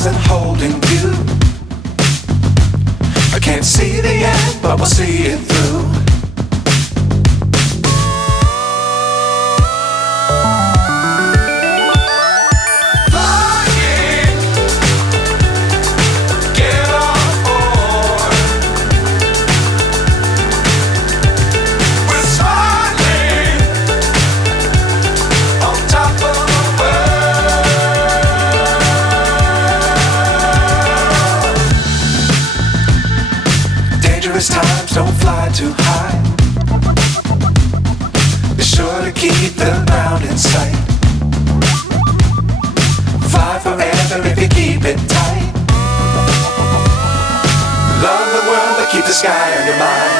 stars and holding you. I can't see the end, but we'll see it through. Times don't fly too high. Be sure to keep the ground in sight. Fly forever if you keep it tight. Love the world but keep the sky on your mind.